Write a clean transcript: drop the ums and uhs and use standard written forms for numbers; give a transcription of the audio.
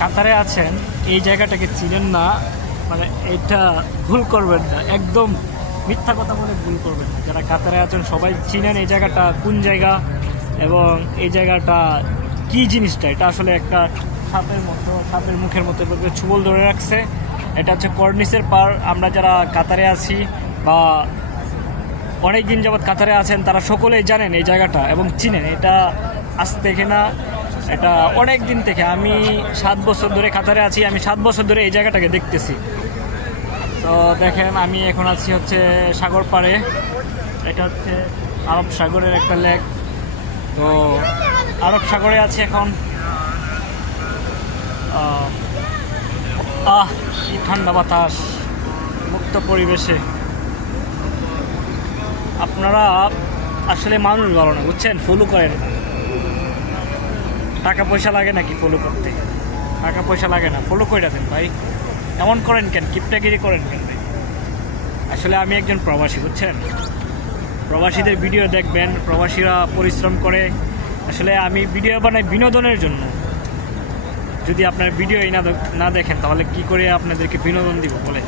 কাতারে আছেন, এই জায়গাটাকে চিনেন না, মানে এটা ভুল করবেন না, একদম মিথ্যা কথা বলে ভুল করবেন না। যারা কাতারে আছেন সবাই চিনেন এই জায়গাটা কোন জায়গা এবং এই জায়গাটা কি জিনিসটা। এটা আসলে একটা সাপের মতো, সাপের মুখের মতো ছুবল ধরে রাখছে। এটা হচ্ছে কর্নিসের পার। আমরা যারা কাতারে আছি বা অনেক দিন যাবৎ কাতারে আছেন তারা সকলেই জানেন এই জায়গাটা এবং চিনেন। এটা আজ থেকে না, এটা অনেক দিন থেকে। আমি 7 বছর ধরে কাতারে আছি, আমি 7 বছর ধরে এই জায়গাটাকে দেখতেছি। তো দেখেন আমি এখন আছি হচ্ছে সাগর পাড়ে। এটা হচ্ছে আরব সাগরের একটা লেক। তো আরব সাগরে আছি এখন। কি ঠান্ডা বাতাস, মুক্ত পরিবেশে। আপনারা আসলে মানুষ ভালো না, বুঝছেন, ফলো করেন। টাকা পয়সা লাগে নাকি ফলো করতে? টাকা পয়সা লাগে না, ফলো করে দেন ভাই। এমন করেন কেন, কিপটাগিরি করেন কেন ভাই? আসলে আমি একজন প্রবাসী, বুঝছেন। প্রবাসীদের ভিডিও দেখবেন, প্রবাসীরা পরিশ্রম করে। আসলে আমি ভিডিও বানাই বিনোদনের জন্য। যদি আপনার ভিডিও না দেখেন তাহলে কি করে আপনাদেরকে বিনোদন দিব বলে?